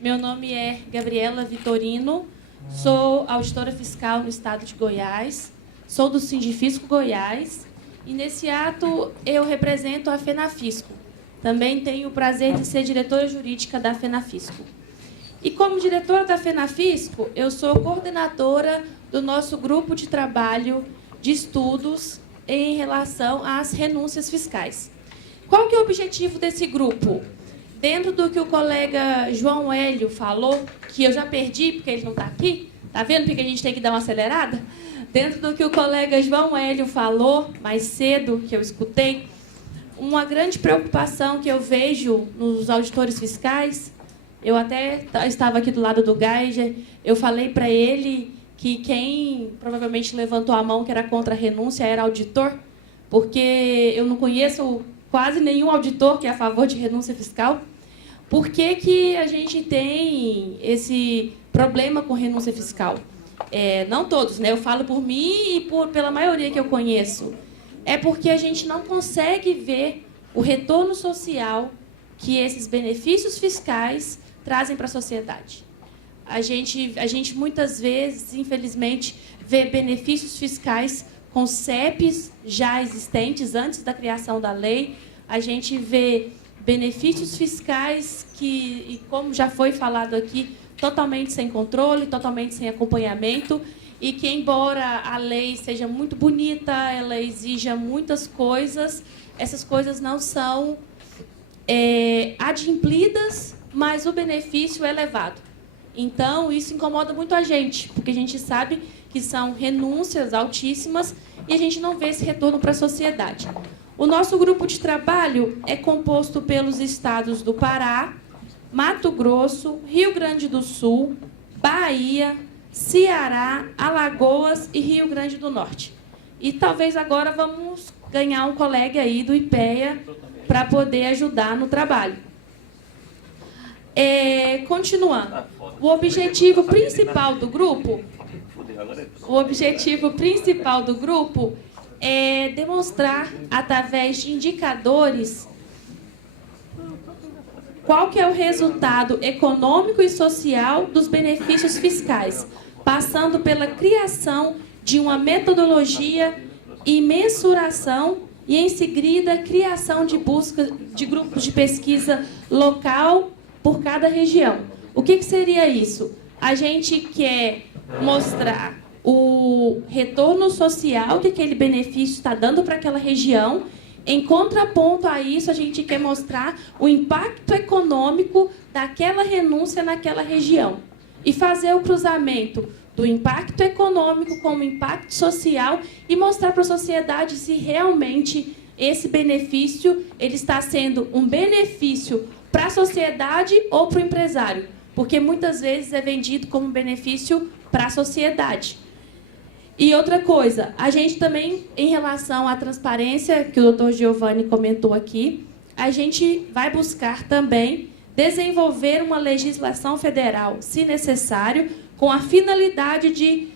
Meu nome é Gabriela Vitorino, sou auditora fiscal no estado de Goiás, sou do Sindifisco Goiás e, nesse ato, eu represento a FENAFISCO. Também tenho o prazer de ser diretora jurídica da FENAFISCO. E, como diretora da FENAFISCO, eu sou coordenadora do nosso grupo de trabalho de estudos em relação às renúncias fiscais. Qual que é o objetivo desse grupo? Dentro do que o colega João Hélio falou, que eu já perdi porque ele não está aqui, está vendo porque a gente tem que dar uma acelerada? Dentro do que o colega João Hélio falou mais cedo, que eu escutei, uma grande preocupação que eu vejo nos auditores fiscais, eu até estava aqui do lado do Geiger, eu falei para ele que quem provavelmente levantou a mão que era contra a renúncia era auditor, porque eu não conheço quase nenhum auditor que é a favor de renúncia fiscal. Por que que a gente tem esse problema com renúncia fiscal? Não todos, né? Eu falo por mim e pela maioria que eu conheço. É porque a gente não consegue ver o retorno social que esses benefícios fiscais trazem para a sociedade. A gente muitas vezes, infelizmente, vê benefícios fiscais com CEPs já existentes antes da criação da lei. A gente vê benefícios fiscais que, como já foi falado aqui, totalmente sem controle, totalmente sem acompanhamento, e que, embora a lei seja muito bonita, ela exija muitas coisas, essas coisas não são adimplidas, mas o benefício é elevado. Então, isso incomoda muito a gente, porque a gente sabe que são renúncias altíssimas e a gente não vê esse retorno para a sociedade. O nosso grupo de trabalho é composto pelos estados do Pará, Mato Grosso, Rio Grande do Sul, Bahia, Ceará, Alagoas e Rio Grande do Norte. E talvez agora vamos ganhar um colega aí do IPEA para poder ajudar no trabalho. Continuando, o objetivo principal do grupo é demonstrar, através de indicadores, qual que é o resultado econômico e social dos benefícios fiscais, passando pela criação de uma metodologia e mensuração e, em seguida, criação de busca de grupos de pesquisa local por cada região. O que seria isso? A gente quer mostrar o retorno social que aquele benefício está dando para aquela região. Em contraponto a isso, a gente quer mostrar o impacto econômico daquela renúncia naquela região e fazer o cruzamento do impacto econômico com o impacto social e mostrar para a sociedade se realmente esse benefício ele está sendo um benefício para a sociedade ou para o empresário, porque muitas vezes é vendido como benefício para a sociedade. E outra coisa, a gente também, em relação à transparência, que o Dr. Giovanni comentou aqui, a gente vai buscar também desenvolver uma legislação federal, se necessário, com a finalidade de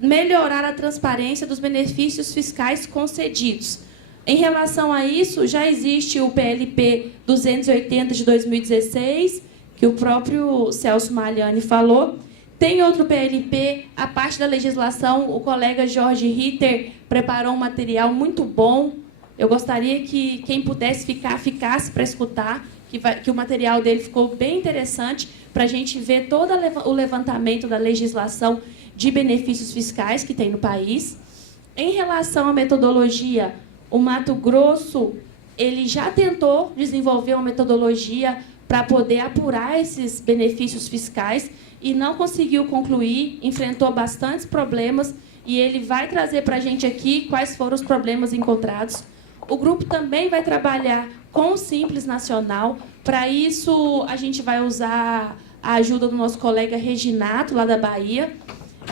melhorar a transparência dos benefícios fiscais concedidos. Em relação a isso, já existe o PLP 280 de 2016, que o próprio Celso Magliani falou. Tem outro PLP, a parte da legislação, o colega Jorge Ritter preparou um material muito bom. Eu gostaria que quem pudesse ficasse para escutar, que o material dele ficou bem interessante, para a gente ver todo o levantamento da legislação de benefícios fiscais que tem no país. Em relação à metodologia, o Mato Grosso ele já tentou desenvolver uma metodologia para poder apurar esses benefícios fiscais e não conseguiu concluir, enfrentou bastantes problemas e ele vai trazer para a gente aqui quais foram os problemas encontrados. O grupo também vai trabalhar com o Simples Nacional. Para isso, a gente vai usar a ajuda do nosso colega Reginato, lá da Bahia,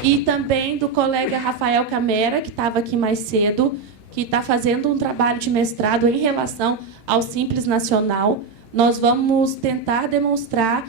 e também do colega Rafael Camera, que estava aqui mais cedo, que está fazendo um trabalho de mestrado em relação ao Simples Nacional. Nós vamos tentar demonstrar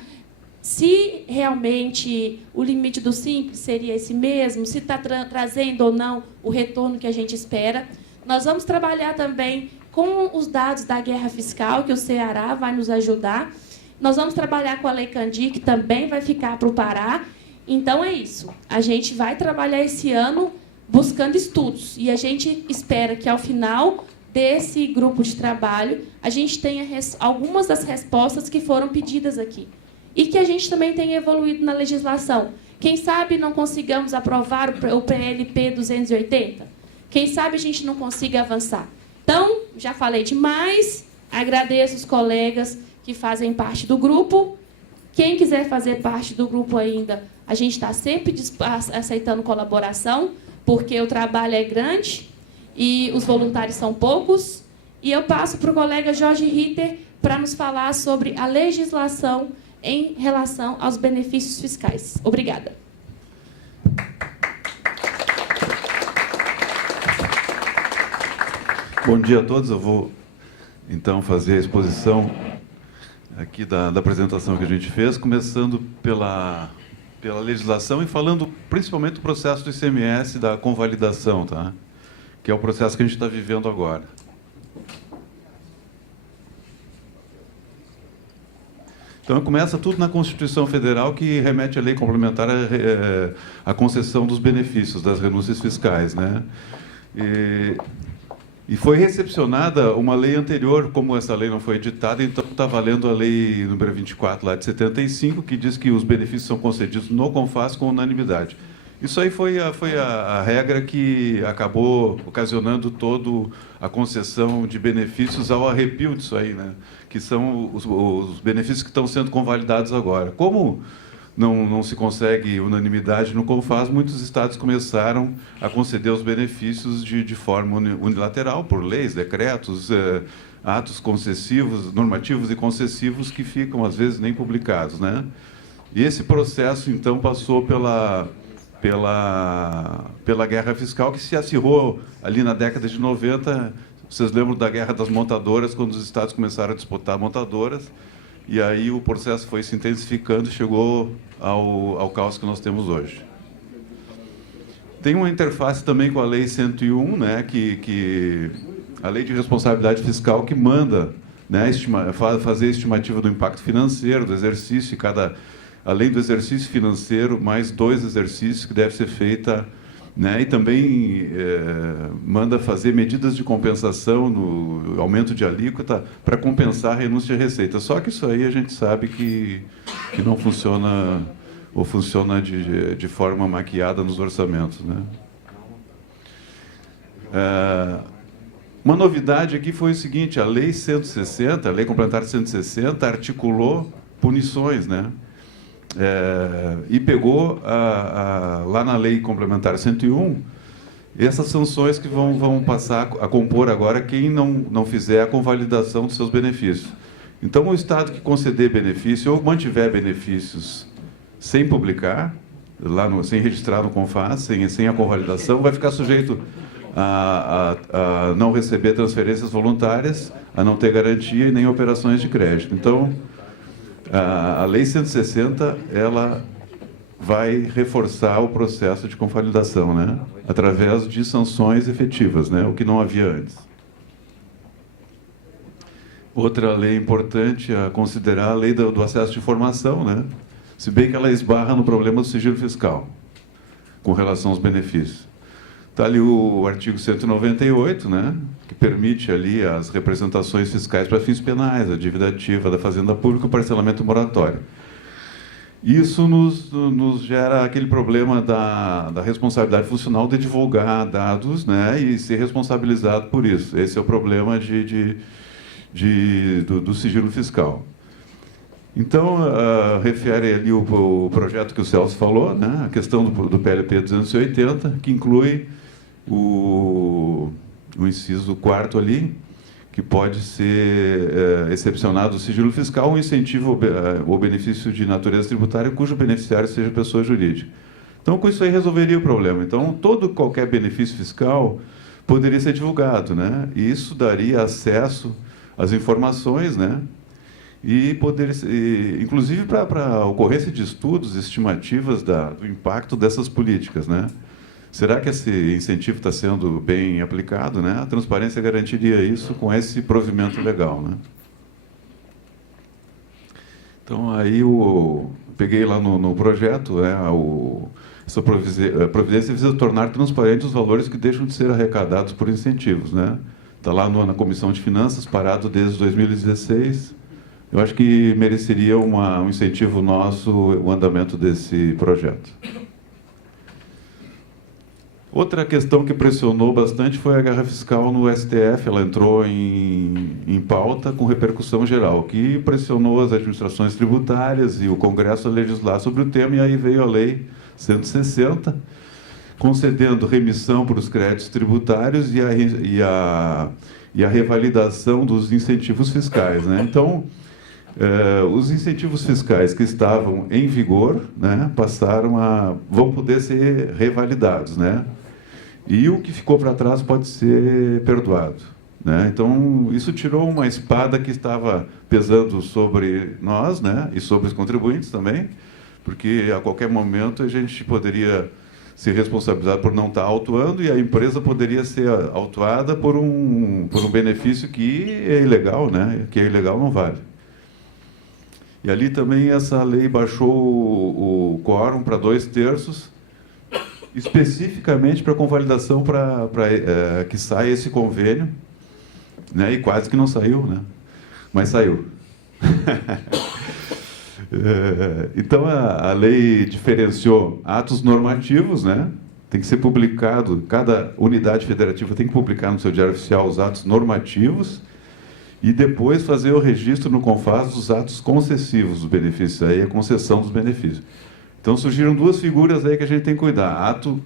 se realmente o limite do Simples seria esse mesmo, se está trazendo ou não o retorno que a gente espera. Nós vamos trabalhar também com os dados da guerra fiscal, que o Ceará vai nos ajudar. Nós vamos trabalhar com a Lei Candir, que também vai ficar para o Pará. Então, é isso. A gente vai trabalhar esse ano buscando estudos. E a gente espera que, ao final desse grupo de trabalho, a gente tenha algumas das respostas que foram pedidas aqui. E que a gente também tenha evoluído na legislação. Quem sabe não consigamos aprovar o PLP 280? Quem sabe a gente não consiga avançar? Então, já falei demais. Agradeço os colegas que fazem parte do grupo. Quem quiser fazer parte do grupo ainda, a gente está sempre aceitando colaboração, porque o trabalho é grande e os voluntários são poucos. E eu passo para o colega Jorge Ritter para nos falar sobre a legislação em relação aos benefícios fiscais. Obrigada. Bom dia a todos. Eu vou, então, fazer a exposição aqui da apresentação que a gente fez, começando pela legislação e falando principalmente do processo do ICMS, da convalidação, tá? Que é o processo que a gente está vivendo agora. Então, começa tudo na Constituição Federal, que remete à lei complementar à concessão dos benefícios, das renúncias fiscais, né? E foi recepcionada uma lei anterior, como essa lei não foi editada, então está valendo a lei número 24, lá de 75, que diz que os benefícios são concedidos no CONFAS com unanimidade. Isso aí foi a regra que acabou ocasionando toda a concessão de benefícios ao arrepio disso aí, né? Que são os benefícios que estão sendo convalidados agora. Como não se consegue unanimidade no CONFAS, muitos estados começaram a conceder os benefícios de forma unilateral, por leis, decretos, atos concessivos, normativos e concessivos que ficam, às vezes, nem publicados, né? E esse processo, então, passou pela guerra fiscal, que se acirrou ali na década de 90. Vocês lembram da guerra das montadoras, quando os estados começaram a disputar montadoras, e aí o processo foi se intensificando e chegou ao caos que nós temos hoje. Tem uma interface também com a Lei 101, né, que a Lei de Responsabilidade Fiscal, que manda, né, fazer a estimativa do impacto financeiro, do exercício, além do exercício financeiro, mais 2 exercícios que deve ser feita, né, e também manda fazer medidas de compensação no aumento de alíquota para compensar a renúncia de receita. Só que isso aí a gente sabe que não funciona, ou funciona de forma maquiada nos orçamentos, né? Uma novidade aqui foi o seguinte: a Lei 160, a Lei Complementar 160, articulou punições, né? E pegou lá na Lei Complementar 101 essas sanções que vão passar a compor agora quem não fizer a convalidação dos seus benefícios. Então, o Estado que conceder benefício ou mantiver benefícios sem publicar, sem registrar no CONFAS, sem a convalidação, vai ficar sujeito a não receber transferências voluntárias, a não ter garantia e nem operações de crédito. Então, a Lei 160, ela vai reforçar o processo de convalidação, né? Através de sanções efetivas, né? O que não havia antes. Outra lei importante a considerar, a lei do acesso de informação, né? Se bem que ela esbarra no problema do sigilo fiscal, com relação aos benefícios. Está ali o artigo 198, né, que permite ali as representações fiscais para fins penais, a dívida ativa da Fazenda Pública, o parcelamento moratório. Isso nos gera aquele problema da responsabilidade funcional de divulgar dados, né, e ser responsabilizado por isso. Esse é o problema do sigilo fiscal. Então, refere ali o projeto que o Celso falou, né, a questão do PLP 280, que inclui o inciso 4º ali, que pode ser excepcionado do sigilo fiscal, um incentivo ou benefício de natureza tributária cujo beneficiário seja pessoa jurídica. Então, com isso aí resolveria o problema. Então, qualquer benefício fiscal poderia ser divulgado, né? E isso daria acesso às informações, né? E inclusive para a ocorrência de estudos, estimativas do impacto dessas políticas, né? Será que esse incentivo está sendo bem aplicado, né? A transparência garantiria isso com esse provimento legal, né? Então, aí peguei lá no projeto, né, essa providência visa tornar transparentes os valores que deixam de ser arrecadados por incentivos, né? Está lá na Comissão de Finanças, parado desde 2016. Eu acho que mereceria um incentivo nosso o andamento desse projeto. Outra questão que pressionou bastante foi a guerra fiscal no STF. Ela entrou em pauta com repercussão geral, que pressionou as administrações tributárias e o Congresso a legislar sobre o tema, e aí veio a Lei 160, concedendo remissão para os créditos tributários e a revalidação dos incentivos fiscais, né? Então, os incentivos fiscais que estavam em vigor, né, vão poder ser revalidados, né? E o que ficou para trás pode ser perdoado, né? Então, isso tirou uma espada que estava pesando sobre nós, né, e sobre os contribuintes também, porque a qualquer momento a gente poderia ser responsabilizado por não estar autuando, e a empresa poderia ser autuada por um benefício que é ilegal, né? Que é ilegal não vale. E ali também essa lei baixou o quórum para 2/3, especificamente para convalidação para que saia esse convênio, né? E quase que não saiu, né? Mas saiu. Então a lei diferenciou atos normativos, né? Tem que ser publicado, cada unidade federativa tem que publicar no seu diário oficial os atos normativos e depois fazer o registro no CONFAS dos atos concessivos dos benefícios, aí a concessão dos benefícios. Então surgiram duas figuras aí que a gente tem que cuidar: ato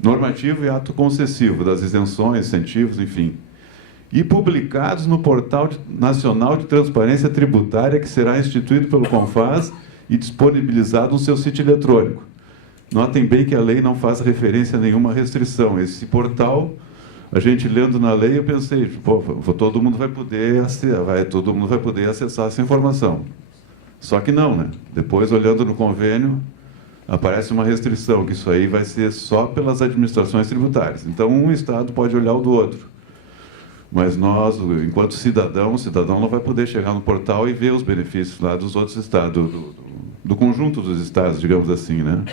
normativo e ato concessivo, das isenções, incentivos, enfim. E publicados no Portal Nacional de Transparência Tributária, que será instituído pelo CONFAS e disponibilizado no seu sítio eletrônico. Notem bem que a lei não faz referência a nenhuma restrição. Esse portal, a gente lendo na lei, eu pensei, pô, todo mundo vai poder acessar essa informação. Só que não, né? Depois, olhando no convênio, aparece uma restrição, que isso aí vai ser só pelas administrações tributárias. Então, um Estado pode olhar o do outro. Mas nós, enquanto cidadão, o cidadão não vai poder chegar no portal e ver os benefícios lá dos outros estados, do conjunto dos estados, digamos assim, né?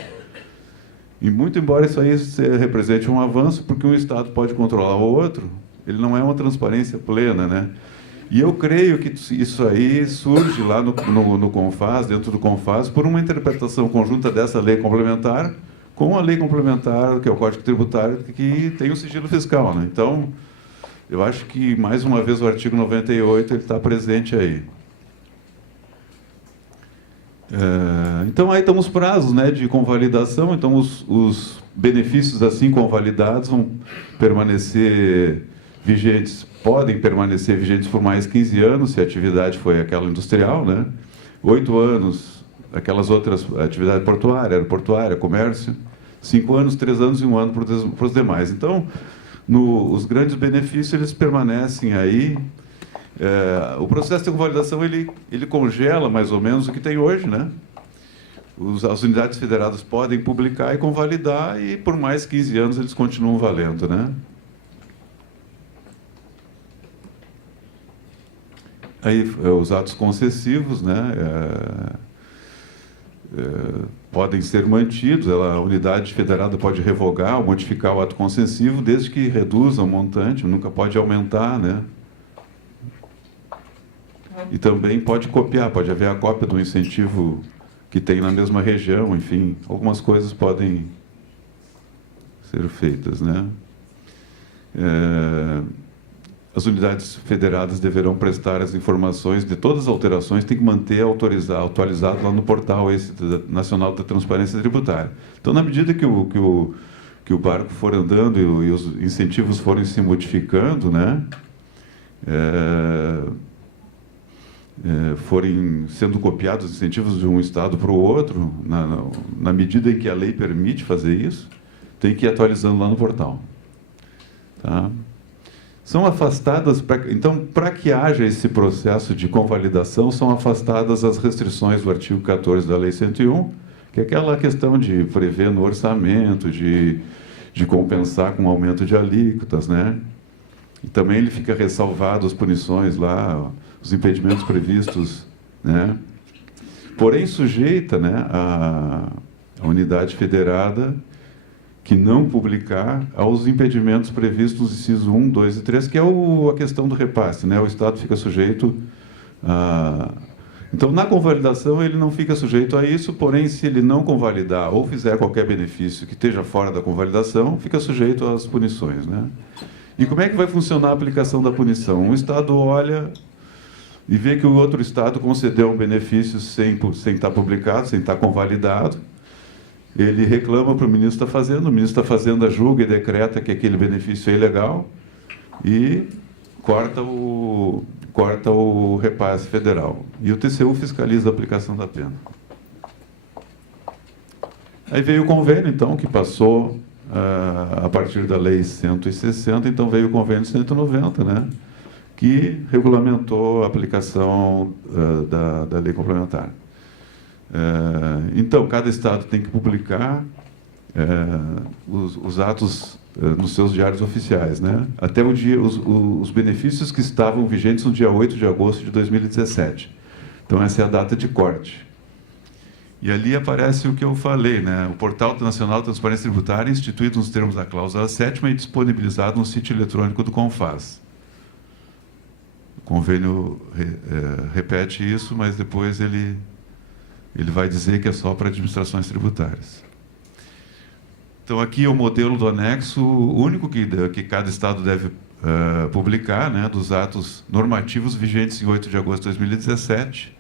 E muito embora isso aí represente um avanço, porque um estado pode controlar o outro, ele não é uma transparência plena, né? E eu creio que isso aí surge lá no CONFAS, dentro do CONFAS, por uma interpretação conjunta dessa lei complementar com a lei complementar, que é o Código Tributário, que tem o sigilo fiscal, né? Então, eu acho que, mais uma vez, o artigo 98 ele está presente aí. Então, aí estão os prazos, né, de convalidação. Então, os benefícios assim convalidados vão permanecer vigentes, podem permanecer vigentes por mais 15 anos, se a atividade foi aquela industrial, né? 8 anos, aquelas outras atividades portuária, aeroportuária, comércio. 5 anos, 3 anos e 1 ano para os demais. Então, os grandes benefícios eles permanecem aí. O processo de convalidação ele congela mais ou menos o que tem hoje, né? As unidades federadas podem publicar e convalidar, e por mais 15 anos eles continuam valendo, né? Aí os atos concessivos, né? Podem ser mantidos, a unidade federada pode revogar ou modificar o ato concessivo, desde que reduza o montante, nunca pode aumentar, né? E também pode copiar, pode haver a cópia do incentivo que tem na mesma região, enfim, algumas coisas podem ser feitas, né? As unidades federadas deverão prestar as informações de todas as alterações, tem que manter atualizado lá no portal nacional da transparência tributária. Então, na medida que o barco for andando e os incentivos forem se modificando, né, forem sendo copiados os incentivos de um estado para o outro, na medida em que a lei permite fazer isso, tem que ir atualizando lá no portal. Tá? São afastadas, então, para que haja esse processo de convalidação, são afastadas as restrições do artigo 14 da Lei 101, que é aquela questão de prever no orçamento, de compensar com aumento de alíquotas, né? E também ele fica ressalvado as punições lá, os impedimentos previstos, né? porém sujeita, né, a unidade federada que não publicar aos impedimentos previstos nos incisos 1, 2 e 3, que é a questão do repasse, né? O Estado fica sujeito a... Então, na convalidação, ele não fica sujeito a isso, porém, se ele não convalidar ou fizer qualquer benefício que esteja fora da convalidação, fica sujeito às punições, né? E como é que vai funcionar a aplicação da punição? Um Estado olha e vê que o outro Estado concedeu um benefício sem estar publicado, sem estar convalidado. Ele reclama para o ministro da Fazenda, o ministro da Fazenda julga e decreta que aquele benefício é ilegal e corta o repasse federal. E o TCU fiscaliza a aplicação da pena. Aí veio o convênio, então, que passou a partir da Lei 160, então veio o convênio 190, né, que regulamentou a aplicação da lei complementar. Então, cada Estado tem que publicar os atos nos seus diários oficiais, né? Até o dia, os benefícios que estavam vigentes no dia 8 de agosto de 2017. Então, essa é a data de corte. E ali aparece o que eu falei, né? O Portal Nacional de Transparência Tributária, instituído nos termos da cláusula 7ª e disponibilizado no sítio eletrônico do CONFAS. O convênio repete isso, mas depois ele vai dizer que é só para administrações tributárias. Então, aqui é o modelo do anexo único que cada Estado deve publicar, né, dos atos normativos vigentes em 8 de agosto de 2017.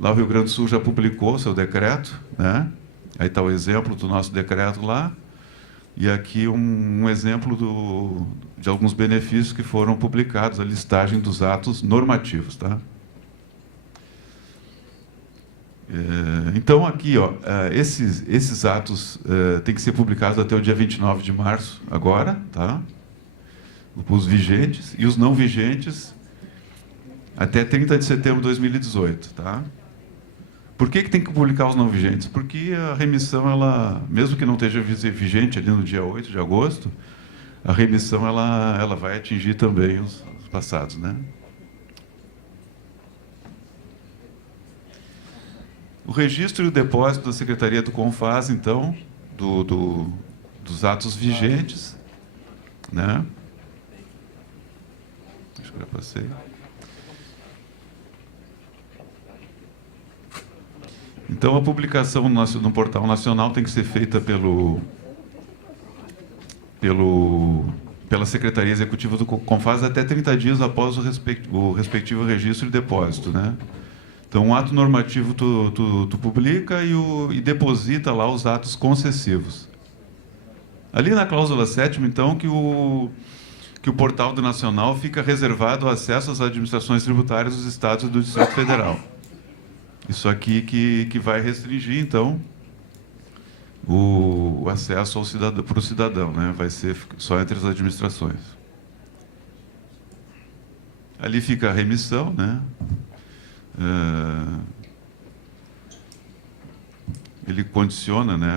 Lá o Rio Grande do Sul já publicou seu decreto, né? Aí está o exemplo do nosso decreto lá. E aqui um exemplo de alguns benefícios que foram publicados, a listagem dos atos normativos, tá? Então, aqui, ó, esses atos têm que ser publicados até o dia 29 de março, agora, tá? Os vigentes, e os não vigentes até 30 de setembro de 2018, tá? Por que tem que publicar os não vigentes? Porque a remissão, ela, mesmo que não esteja vigente ali no dia 8 de agosto, a remissão ela vai atingir também os passados, né? O registro e o depósito da Secretaria do CONFAS, então, dos atos vigentes, né? Acho que já passei. Então, a publicação no Portal Nacional tem que ser feita pela Secretaria Executiva do CONFAS até 30 dias após o respectivo registro e depósito, né? Então, um ato normativo tu publica e deposita lá os atos concessivos. Ali na cláusula 7ª, então, que o Portal do Nacional fica reservado o acesso às administrações tributárias dos Estados e do Distrito Federal. Isso aqui que vai restringir, então, o acesso para o cidadão, né? Vai ser só entre as administrações. Ali fica a remissão, né? Ele condiciona, né,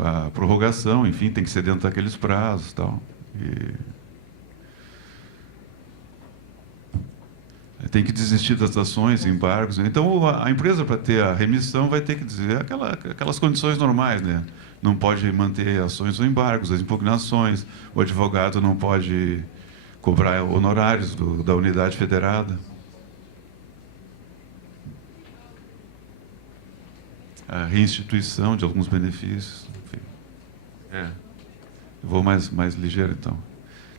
a prorrogação, enfim, tem que ser dentro daqueles prazos, tal. Tem que desistir das ações, embargos. Então, a empresa, para ter a remissão, vai ter que dizer aquelas condições normais, né? Não pode manter ações ou embargos, as impugnações, o advogado não pode cobrar honorários da unidade federada. A reinstituição de alguns benefícios. Enfim. Eu vou mais ligeiro, então.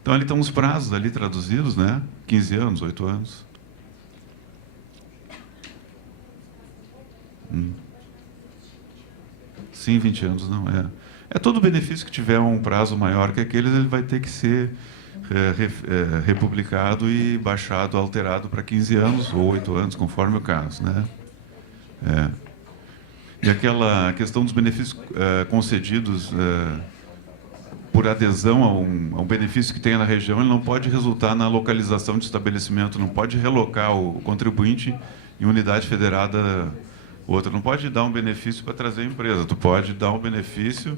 Então, ali estão os prazos ali traduzidos, né? 15 anos, 8 anos. Sim, 20 anos, não é. Todo benefício que tiver um prazo maior que aqueles, ele vai ter que ser republicado e baixado, alterado para 15 anos ou 8 anos, conforme o caso, né? E aquela questão dos benefícios concedidos por adesão a um benefício que tenha na região, ele não pode resultar na localização de estabelecimento, não pode relocar o contribuinte em unidade federada outra. Não pode dar um benefício para trazer a empresa, tu pode dar um benefício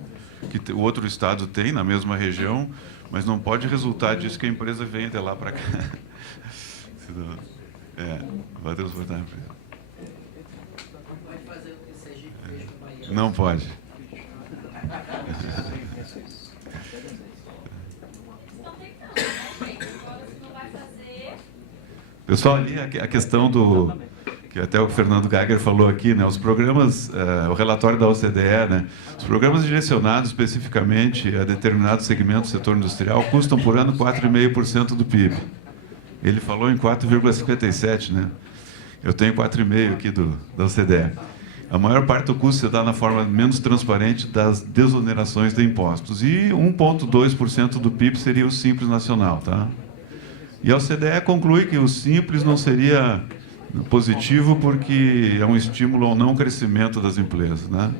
que o outro estado tem na mesma região, mas não pode resultar disso que a empresa venha de lá para cá. Vai transportar a empresa. Não pode. Pessoal, ali a questão do... que até o Fernando Geiger falou aqui, né? Os programas, o relatório da OCDE, né? Os programas direcionados especificamente a determinados segmentos do setor industrial custam por ano 4,5% do PIB. Ele falou em 4,57%, né? Eu tenho 4,5% aqui da OCDE. A maior parte do custo se dá na forma menos transparente das desonerações de impostos. E 1,2% do PIB seria o Simples Nacional, tá? E a OCDE conclui que o Simples não seria positivo porque é um estímulo ao não crescimento das empresas, né?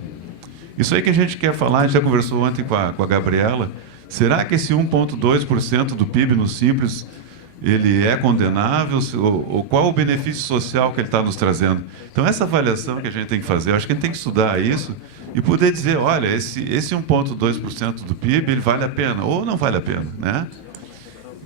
Isso aí que a gente quer falar, a gente já conversou ontem com a Gabriela. Será que esse 1,2% do PIB no Simples ele é condenável? Ou qual o benefício social que ele está nos trazendo? Então, essa avaliação que a gente tem que fazer, eu acho que a gente tem que estudar isso e poder dizer, olha, esse 1,2% do PIB, ele vale a pena ou não vale a pena, né?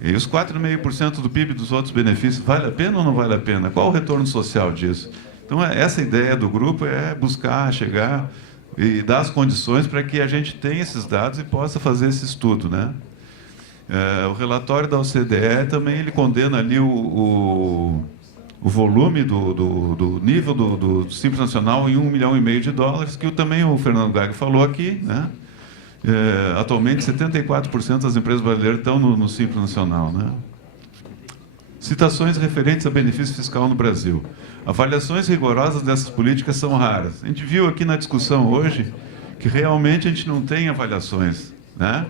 E os 4,5% do PIB dos outros benefícios, vale a pena ou não vale a pena? Qual o retorno social disso? Então, essa ideia do grupo é buscar, chegar e dar as condições para que a gente tenha esses dados e possa fazer esse estudo, né? O relatório da OCDE também ele condena ali o volume do nível do Simples Nacional em $1,5 milhão, que também o Fernando Geiger falou aqui, né? Atualmente, 74% das empresas brasileiras estão no Simples Nacional, né? Citações referentes a benefício fiscal no Brasil. Avaliações rigorosas dessas políticas são raras. A gente viu aqui na discussão hoje que realmente a gente não tem avaliações, né?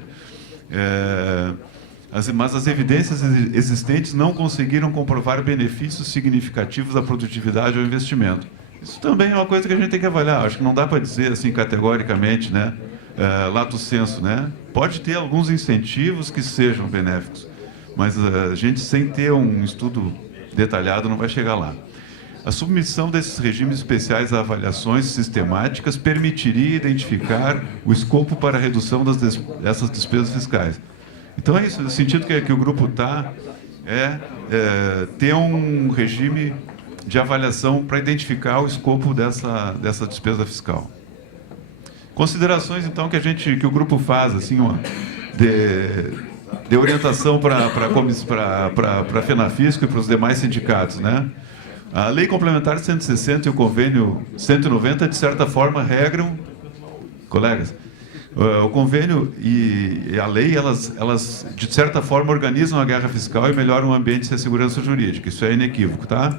Mas as evidências existentes não conseguiram comprovar benefícios significativos à produtividade ou investimento. Isso também é uma coisa que a gente tem que avaliar. Acho que não dá para dizer assim categoricamente, né? Lato sensu, né? Pode ter alguns incentivos que sejam benéficos, mas a gente, sem ter um estudo detalhado, não vai chegar lá. A submissão desses regimes especiais a avaliações sistemáticas permitiria identificar o escopo para a redução dessas despesas fiscais. Então, é isso, no sentido que o grupo está, ter um regime de avaliação para identificar o escopo dessa despesa fiscal. Considerações, então, que o grupo faz, assim, de orientação para a FENAFISCO e para os demais sindicatos, né? A Lei Complementar 160 e o Convênio 190, de certa forma, regram, colegas, o convênio e a lei, elas, de certa forma, organizam a guerra fiscal e melhoram o ambiente de segurança jurídica. Isso é inequívoco, tá?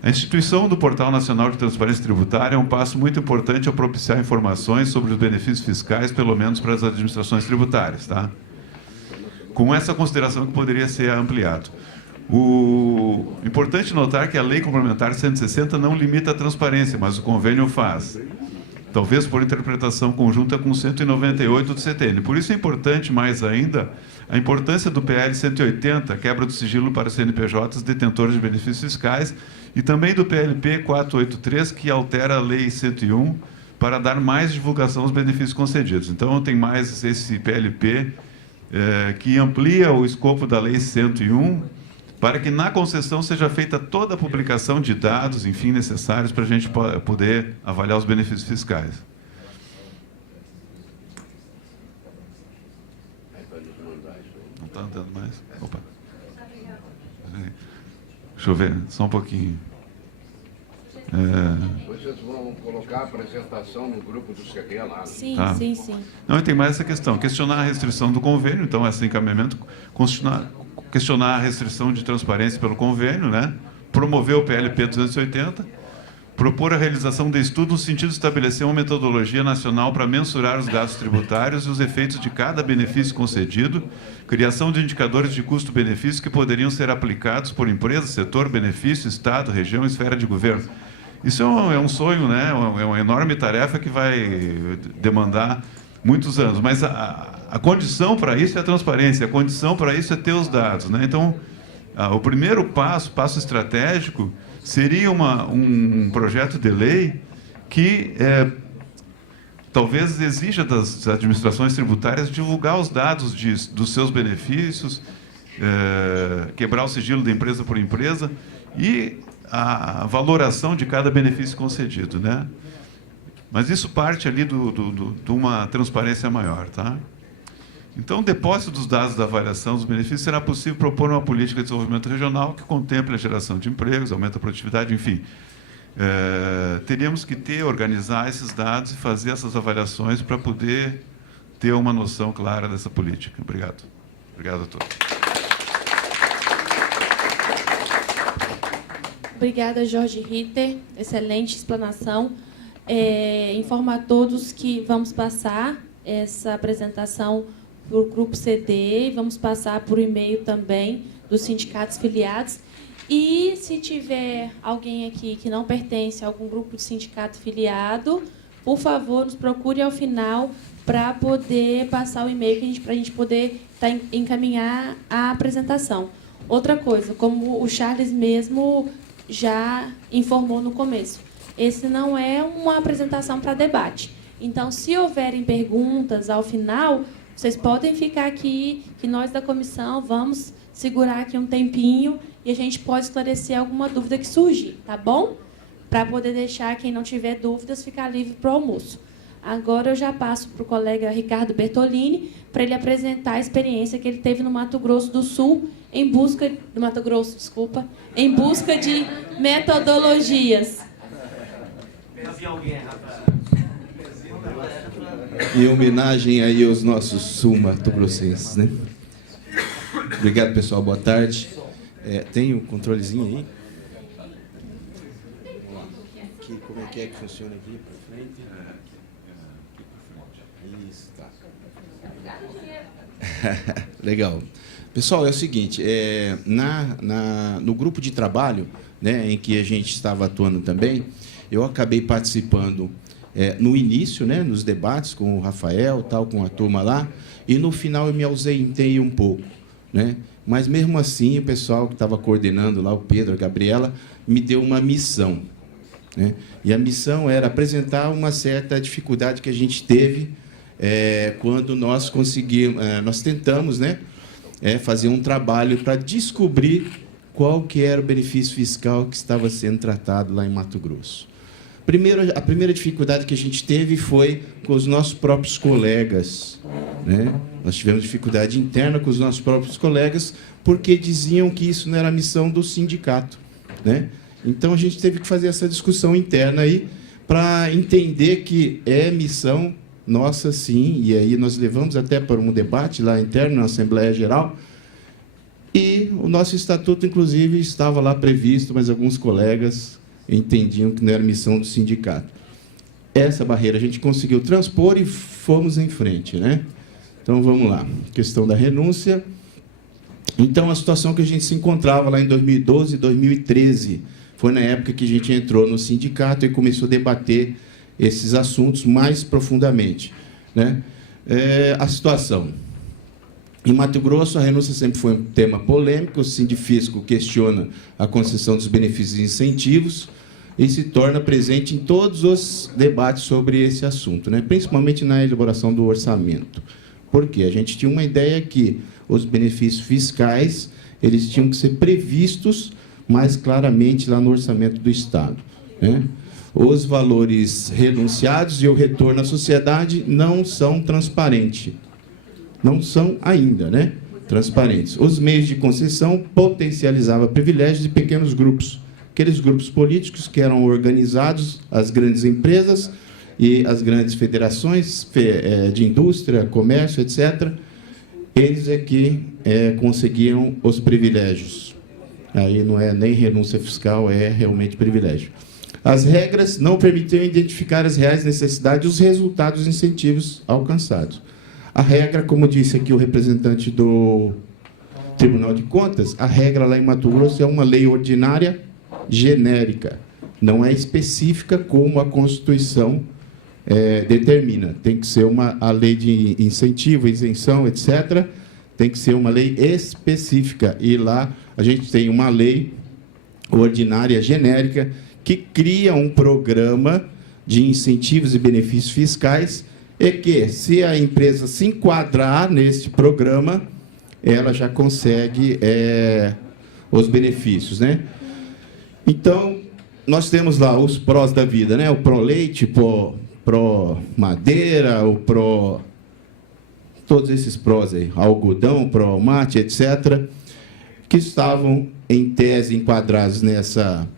A instituição do Portal Nacional de Transparência Tributária é um passo muito importante a propiciar informações sobre os benefícios fiscais, pelo menos para as administrações tributárias, tá? Com essa consideração que poderia ser ampliado. Importante notar que a Lei Complementar 160 não limita a transparência, mas o convênio faz. Talvez por interpretação conjunta com 198 do CTN. Por isso é importante, mais ainda, a importância do PL 180, quebra do sigilo para CNPJs detentores de benefícios fiscais, e também do PLP 483, que altera a Lei 101 para dar mais divulgação aos benefícios concedidos. Então, tem mais esse PLP que amplia o escopo da Lei 101 para que na concessão seja feita toda a publicação de dados, enfim, necessários para a gente poder avaliar os benefícios fiscais. Não está andando mais? Opa. Deixa eu ver, só um pouquinho. Vocês vão colocar a apresentação no grupo do CQ lá? Sim, tá. sim. Não, e tem mais essa questão. Questionar a restrição do convênio, então, esse encaminhamento, questionar a restrição de transparência pelo convênio, né? Promover o PLP 280, propor a realização de estudo no sentido de estabelecer uma metodologia nacional para mensurar os gastos tributários e os efeitos de cada benefício concedido, criação de indicadores de custo-benefício que poderiam ser aplicados por empresa, setor, benefício, Estado, região e esfera de governo. Isso é um sonho, né? É uma enorme tarefa que vai demandar muitos anos, mas a condição para isso é a transparência, a condição para isso é ter os dados, né? Então, o primeiro passo estratégico, seria um projeto de lei que talvez exija das administrações tributárias divulgar os dados dos seus benefícios, quebrar o sigilo da empresa por empresa e a valoração de cada benefício concedido, né? Mas isso parte ali de uma transparência maior, tá? Então, o depósito dos dados da avaliação dos benefícios será possível propor uma política de desenvolvimento regional que contemple a geração de empregos, aumento da produtividade, enfim. Teríamos que organizar esses dados e fazer essas avaliações para poder ter uma noção clara dessa política. Obrigado. Obrigado a todos. Obrigada, Jorge Ritter. Excelente explanação. Informo a todos que vamos passar essa apresentação para o Grupo CD, vamos passar por e-mail também dos sindicatos filiados. E, se tiver alguém aqui que não pertence a algum grupo de sindicato filiado, por favor, nos procure ao final para poder passar o e-mail para a gente poder encaminhar a apresentação. Outra coisa, como o Charles mesmo já informou no começo, esse não é uma apresentação para debate. Então, se houverem perguntas ao final, vocês podem ficar aqui, que nós da comissão vamos segurar aqui um tempinho e a gente pode esclarecer alguma dúvida que surgir, tá bom? Para poder deixar quem não tiver dúvidas ficar livre para o almoço. Agora eu já passo para o colega Ricardo Bertolini para ele apresentar a experiência que ele teve no Mato Grosso do Sul em busca de metodologias. Em homenagem aí aos nossos sul-mato-grossenses, né? Obrigado, pessoal. Boa tarde. Tem um controlezinho aí? Como é que funciona aqui? Para frente? Isso, tá. Legal. Pessoal, é o seguinte, no grupo de trabalho, né, em que a gente estava atuando também, eu acabei participando no início, né, nos debates com o Rafael, tal, com a turma lá, e no final eu me ausentei um pouco, né? Mas mesmo assim o pessoal que estava coordenando lá, o Pedro, a Gabriela, me deu uma missão, né? E a missão era apresentar uma certa dificuldade que a gente teve quando nós tentamos, né, fazer um trabalho para descobrir qual que era o benefício fiscal que estava sendo tratado lá em Mato Grosso. A primeira dificuldade que a gente teve foi com os nossos próprios colegas, né? Nós tivemos dificuldade interna com os nossos próprios colegas, porque diziam que isso não era a missão do sindicato, né? Então, a gente teve que fazer essa discussão interna aí para entender que é missão nossa, sim, e aí nós levamos até para um debate lá interno, na Assembleia Geral, e o nosso estatuto, inclusive, estava lá previsto, mas alguns colegas entendiam que não era missão do sindicato. Essa barreira a gente conseguiu transpor e fomos em frente, né? Então, vamos lá. Questão da renúncia. Então, a situação que a gente se encontrava lá em 2012 e 2013 foi na época que a gente entrou no sindicato e começou a debater esses assuntos mais profundamente, né? A situação. Em Mato Grosso, a renúncia sempre foi um tema polêmico. O Sindifisco questiona a concessão dos benefícios e incentivos e se torna presente em todos os debates sobre esse assunto, né? Principalmente na elaboração do orçamento. Por quê? A gente tinha uma ideia que os benefícios fiscais eles tinham que ser previstos mais claramente lá no orçamento do Estado, né? Os valores renunciados e o retorno à sociedade não são transparentes. Não são ainda, né, transparentes. Os meios de concessão potencializavam privilégios de pequenos grupos, aqueles grupos políticos que eram organizados, as grandes empresas e as grandes federações de indústria, comércio, etc., eles é que conseguiam os privilégios. Aí não é nem renúncia fiscal, é realmente privilégio. As regras não permitiam identificar as reais necessidades e os resultados dos incentivos alcançados. A regra, como disse aqui o representante do Tribunal de Contas, a regra lá em Mato Grosso é uma lei ordinária genérica, não é específica como a Constituição determina. Tem que ser a lei de incentivo, isenção, etc., tem que ser uma lei específica. E lá a gente tem uma lei ordinária genérica que cria um programa de incentivos e benefícios fiscais e que, se a empresa se enquadrar neste programa, ela já consegue os benefícios, né? Então, nós temos lá os prós da vida, né? O pró-leite, pró-madeira, o pró... todos esses prós aí, algodão, pró-mate, etc., que estavam, em tese, enquadrados nessa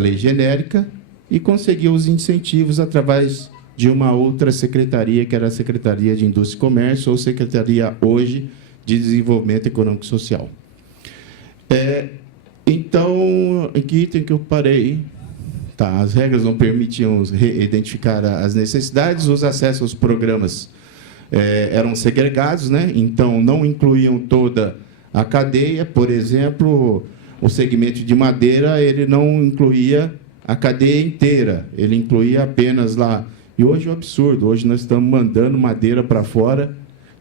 lei genérica e conseguiu os incentivos através de uma outra secretaria, que era a Secretaria de Indústria e Comércio, ou Secretaria, hoje, de Desenvolvimento Econômico e Social. Então, em que item que eu parei? Tá, as regras não permitiam identificar as necessidades, os acessos aos programas eram segregados, né? Então, não incluíam toda a cadeia. Por exemplo, o segmento de madeira, ele não incluía a cadeia inteira, ele incluía apenas lá. E hoje é um absurdo, hoje nós estamos mandando madeira para fora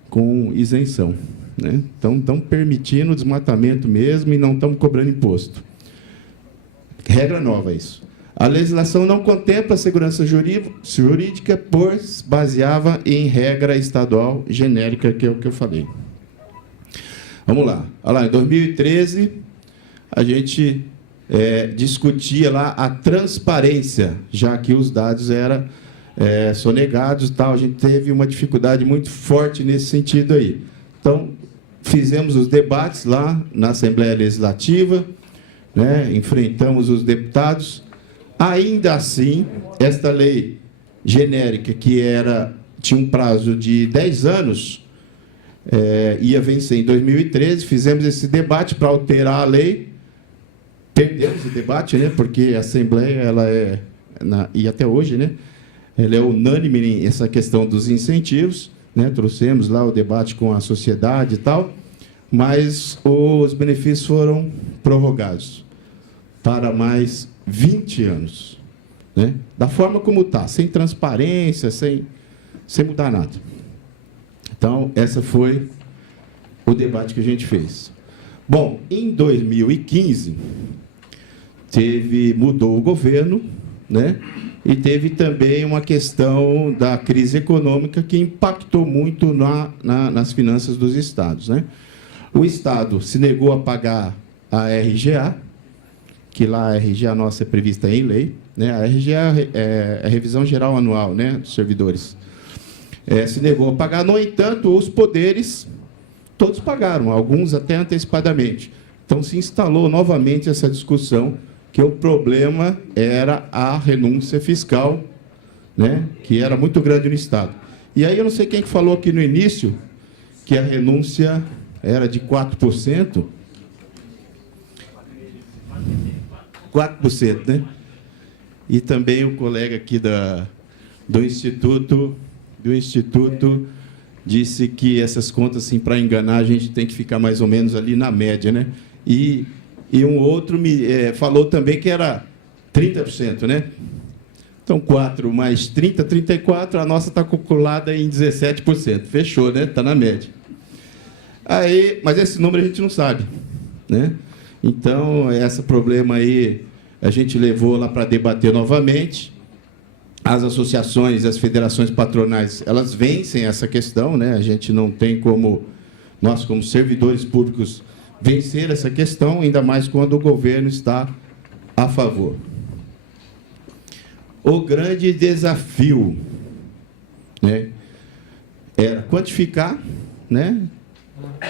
com isenção, né? Então, estão permitindo o desmatamento mesmo e não estamos cobrando imposto. Regra nova isso. A legislação não contempla a segurança jurídica, pois baseava em regra estadual genérica, que é o que eu falei. Vamos lá. Olha lá, em 2013, a gente discutia lá a transparência, já que os dados eram sonegados e tal. A gente teve uma dificuldade muito forte nesse sentido aí. Então, fizemos os debates lá na Assembleia Legislativa, né? Enfrentamos os deputados. Ainda assim, esta lei genérica, que tinha um prazo de 10 anos, ia vencer em 2013, fizemos esse debate para alterar a lei, perdemos o debate, né, porque a Assembleia, e até hoje, né, ela é unânime em essa questão dos incentivos, né, trouxemos lá o debate com a sociedade e tal, mas os benefícios foram prorrogados para mais 20 anos, né? Da forma como está, sem transparência, sem mudar nada. Então, esse foi o debate que a gente fez. Bom, em 2015, mudou o governo, né? E teve também uma questão da crise econômica que impactou muito nas finanças dos estados, né? O Estado se negou a pagar a RGA, que lá a RGA nossa é prevista em lei, né? A RGA é a revisão geral anual, né, dos servidores. Se negou a pagar. No entanto, os poderes todos pagaram, alguns até antecipadamente. Então, se instalou novamente essa discussão que o problema era a renúncia fiscal, né, que era muito grande no Estado. E aí, eu não sei quem que falou aqui no início que a renúncia era de 4%. 4%, né? E também o colega aqui do Instituto disse que essas contas, assim, para enganar, a gente tem que ficar mais ou menos ali na média, né? E um outro falou também que era 30%, né? Então, 4 mais 30, 34, a nossa está calculada em 17%. Fechou, né? Está na média. Aí, mas esse número a gente não sabe, né? Então, esse problema aí a gente levou lá para debater novamente. As associações, as federações patronais, elas vencem essa questão, né? A gente não tem como, nós como servidores públicos, vencer essa questão, ainda mais quando o governo está a favor. O grande desafio, né, era quantificar, né,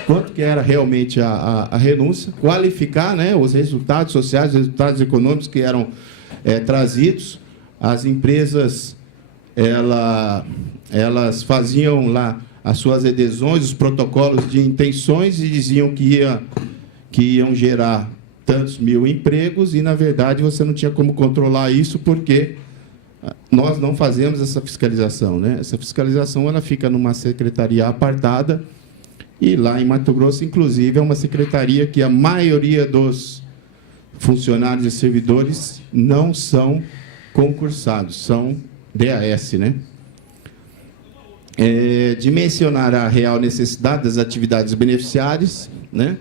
quanto que era realmente a renúncia, qualificar, né, os resultados sociais, os resultados econômicos que eram trazidos. As empresas, elas faziam lá as suas adesões, os protocolos de intenções e diziam que iam gerar tantos mil empregos e, na verdade, você não tinha como controlar isso porque nós não fazemos essa fiscalização, né? Essa fiscalização ela fica numa secretaria apartada e lá em Mato Grosso, inclusive, é uma secretaria que a maioria dos funcionários e servidores não são concursados, são DAS, né? Dimensionar a real necessidade das atividades beneficiárias, né?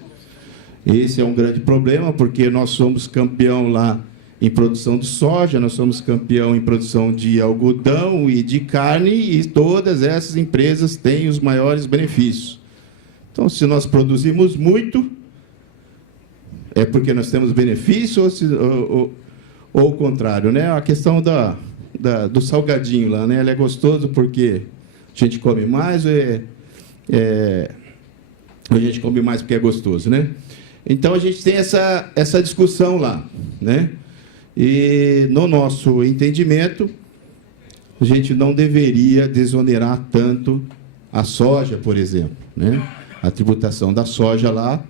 Esse é um grande problema, porque nós somos campeão lá em produção de soja, nós somos campeão em produção de algodão e de carne, e todas essas empresas têm os maiores benefícios. Então, se nós produzimos muito, é porque nós temos benefício ou o contrário, né? A questão do salgadinho lá, né? Ele é gostoso porque a gente come mais ou a gente come mais porque é gostoso, né? Então, a gente tem essa discussão lá, né? E, no nosso entendimento, a gente não deveria desonerar tanto a soja, por exemplo, né? A tributação da soja lá,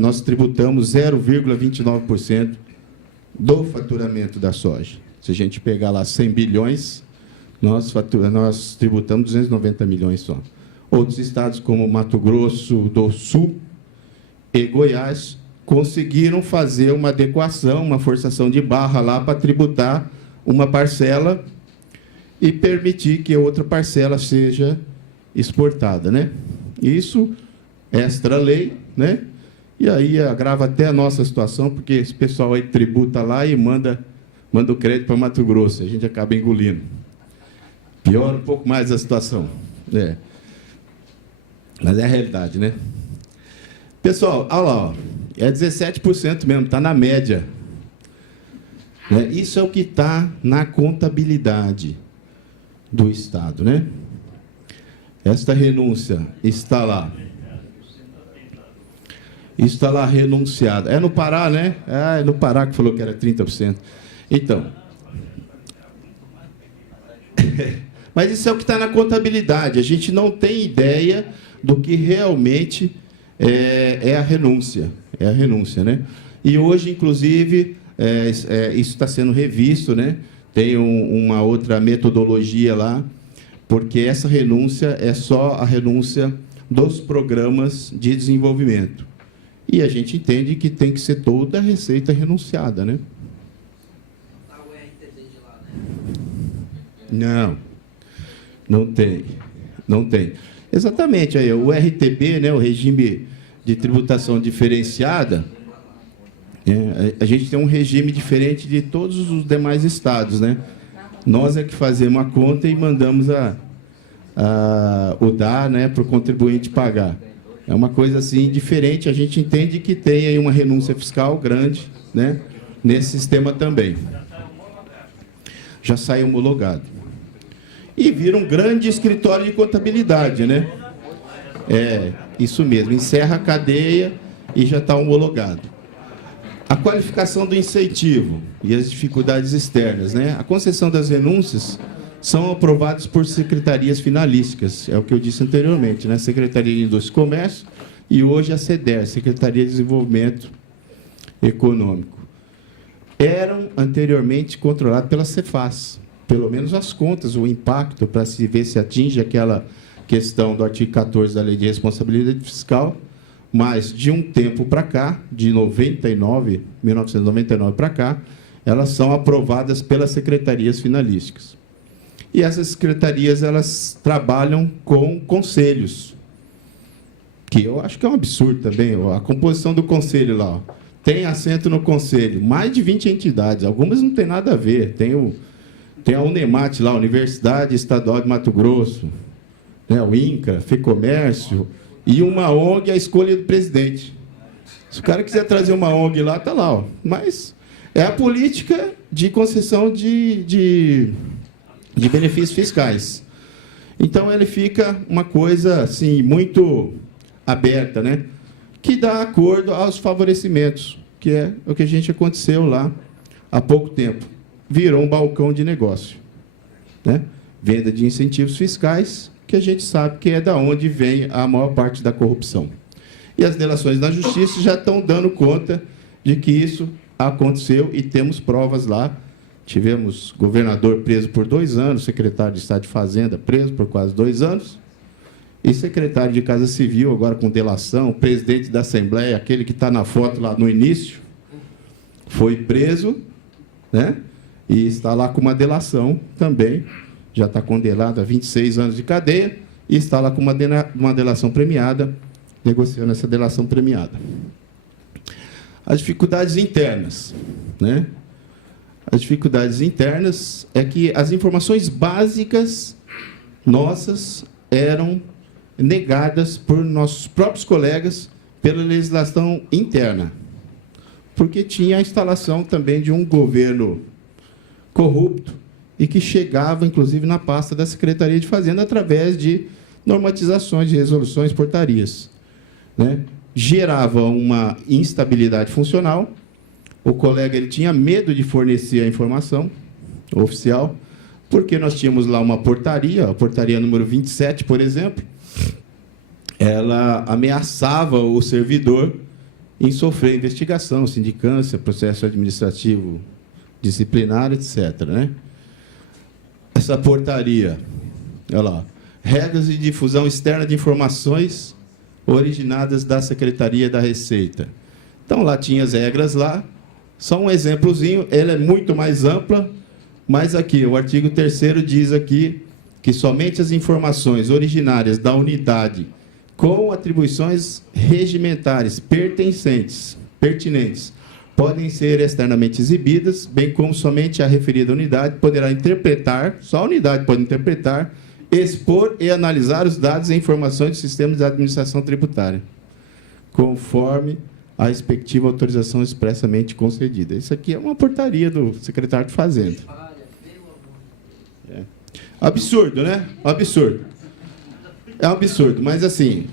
nós tributamos 0,29% do faturamento da soja. Se a gente pegar lá 100 bilhões, nós tributamos 290 milhões só. Outros estados, como Mato Grosso do Sul e Goiás, conseguiram fazer uma adequação, uma forçação de barra lá para tributar uma parcela e permitir que outra parcela seja exportada, né? Isso extra-lei, né? E aí agrava até a nossa situação, porque esse pessoal aí tributa lá e manda o crédito para Mato Grosso, a gente acaba engolindo. Piora um pouco mais a situação. Mas é a realidade, né? Pessoal, olha lá, ó, é 17% mesmo, está na média. Né? Isso é o que está na contabilidade do Estado, né? Esta renúncia está lá. Está lá renunciada. É no Pará, né? É no Pará que falou que era 30%. Então. Mas isso é o que está na contabilidade. A gente não tem ideia do que realmente é a renúncia. É a renúncia, né? E hoje, inclusive, isso está sendo revisto, né? Tem uma outra metodologia lá, porque essa renúncia é só a renúncia dos programas de desenvolvimento. E a gente entende que tem que ser toda a receita renunciada, né? O RTB de lá, né? Não tem. Não tem. Exatamente, aí, o RTB, né, o regime de tributação diferenciada, a gente tem um regime diferente de todos os demais estados, né? Nós é que fazemos a conta e mandamos o DAR, né, para o contribuinte pagar. É uma coisa assim diferente. A gente entende que tem aí uma renúncia fiscal grande, né, nesse sistema também. Já sai homologado. E vira um grande escritório de contabilidade, né? Isso mesmo, encerra a cadeia e já está homologado. A qualificação do incentivo e as dificuldades externas, né? A concessão das renúncias são aprovadas por secretarias finalísticas, é o que eu disse anteriormente, né? Secretaria de Indústria e Comércio e hoje a SEDER, Secretaria de Desenvolvimento Econômico. Eram anteriormente controladas pela Cefaz, pelo menos as contas, o impacto, para se ver se atinge aquela questão do artigo 14 da Lei de Responsabilidade Fiscal, mas de um tempo para cá, de 1999 para cá, elas são aprovadas pelas secretarias finalísticas. E essas secretarias, elas trabalham com conselhos, que eu acho que é um absurdo também. A composição do conselho lá, ó, tem assento no conselho, mais de 20 entidades, algumas não tem nada a ver. Tem a Unemat lá, Universidade Estadual de Mato Grosso, né, o INCRA, FEComércio, e uma ONG, a escolha do presidente. Se o cara quiser trazer uma ONG lá, está lá. Ó. Mas é a política de concessão de benefícios fiscais. Então, ele fica uma coisa assim, muito aberta, né? Que dá acordo aos favorecimentos, que é o que a gente aconteceu lá há pouco tempo. Virou um balcão de negócio, né? Venda de incentivos fiscais, que a gente sabe que é da onde vem a maior parte da corrupção. E as delações na justiça já estão dando conta de que isso aconteceu e temos provas lá. Tivemos governador preso por 2 anos, secretário de Estado de Fazenda preso por quase 2 anos, e secretário de Casa Civil, agora com delação, presidente da Assembleia, aquele que está na foto lá no início, foi preso, né? E está lá com uma delação também, já está condenado a 26 anos de cadeia, e está lá com uma delação premiada, negociando essa delação premiada. As dificuldades internas, né? As dificuldades internas é que as informações básicas nossas eram negadas por nossos próprios colegas pela legislação interna, porque tinha a instalação também de um governo corrupto e que chegava, inclusive, na pasta da Secretaria de Fazenda através de normatizações, de resoluções, portarias, né? Gerava uma instabilidade funcional. O colega ele tinha medo de fornecer a informação oficial, porque nós tínhamos lá uma portaria, a portaria número 27, por exemplo, ela ameaçava o servidor em sofrer investigação, sindicância, processo administrativo disciplinar, etc., né? Essa portaria, olha lá, regras de difusão externa de informações originadas da Secretaria da Receita. Então, lá tinha as regras lá, só um exemplozinho, ela é muito mais ampla, mas aqui, o artigo 3º diz aqui que somente as informações originárias da unidade com atribuições regimentares pertinentes podem ser externamente exibidas, bem como somente a referida unidade poderá interpretar, só a unidade pode interpretar, expor e analisar os dados e informações do sistema de administração tributária, conforme a respectiva autorização expressamente concedida. Isso aqui é uma portaria do secretário de Fazenda. É. Absurdo, né? Absurdo. É um absurdo, mas assim,